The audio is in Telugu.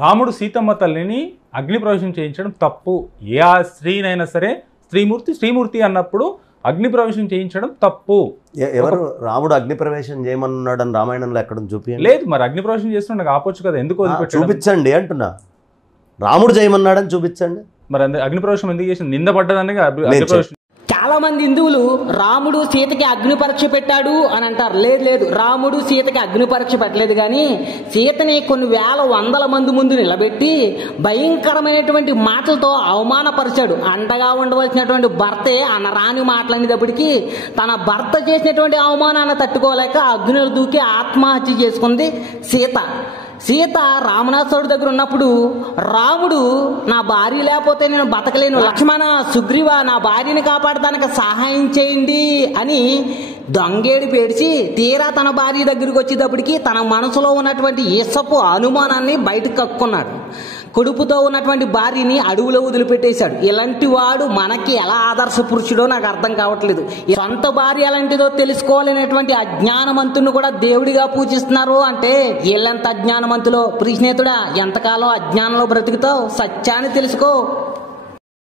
రాముడు సీతమ్మ తల్లిని అగ్ని ప్రవేశం చేయించడం తప్పు. ఏ ఆ స్త్రీనైనా సరే శ్రీమూర్తి అన్నప్పుడు అగ్ని ప్రవేశం చేయించడం తప్పు. ఎవరు రాముడు అగ్ని ప్రవేశం చేయమన్నాడు అని రామాయణంలో ఎక్కడ చూపి లేదు. మరి అగ్ని ప్రవేశం చేస్తుండగా ఆపొచ్చు కదా, ఎందుకు చూపించండి అంటున్నా. రాముడు చేయమన్నాడని చూపించండి. మరి అగ్ని ప్రవేశం ఎందుకు చేసింది? నింద పడ్డదాన్ని అగ్ని ప్రవేశం. చాలా మంది హిందువులు రాముడు సీతకి అగ్ని పరీక్ష పెట్టాడు అని అంటారు. లేదు, రాముడు సీతకి అగ్ని పరీక్ష పెట్టలేదు. కానీ సీతని కొన్ని వేల వందల మంది ముందు నిలబెట్టి భయంకరమైనటువంటి మాటలతో అవమానపరిచాడు. అండగా ఉండవలసినటువంటి భర్తే అనరాని మాటలనేటప్పటికీ తన భర్త చేసినటువంటి అవమానాన్ని తట్టుకోలేక అగ్నిలో దూకి ఆత్మహత్య చేసుకుంది సీత రావణాసురుడి దగ్గర ఉన్నప్పుడు రాముడు నా భార్య లేకపోతే నేను బతకలేను, లక్ష్మణ సుగ్రీవ నా భార్యని కాపాడటానికి సహాయం చేయండి అని దొంగేడి పేడిచి తీరా తన భార్య దగ్గరికి వచ్చేటప్పటికి తన మనసులో ఉన్నటువంటి ఇసపు అనుమానాన్ని బయటకు కక్కున్నాడు. కొడుపుతో ఉన్నటువంటి భార్యని అడవులో వదిలిపెట్టేశాడు. ఇలాంటి వాడు మనకి ఎలా ఆదర్శ పురుషుడో నాకు అర్థం కావట్లేదు. సొంత భార్య ఎలాంటిదో తెలుసుకోవాలనేటువంటి అజ్ఞానమంతుని కూడా దేవుడిగా పూజిస్తున్నారు అంటే వీళ్ళంత అజ్ఞానమంతులో. ప్రియస్నేహితుడా, ఎంతకాలం అజ్ఞానంలో బ్రతుకుతావు? సత్యాన్ని తెలుసుకో.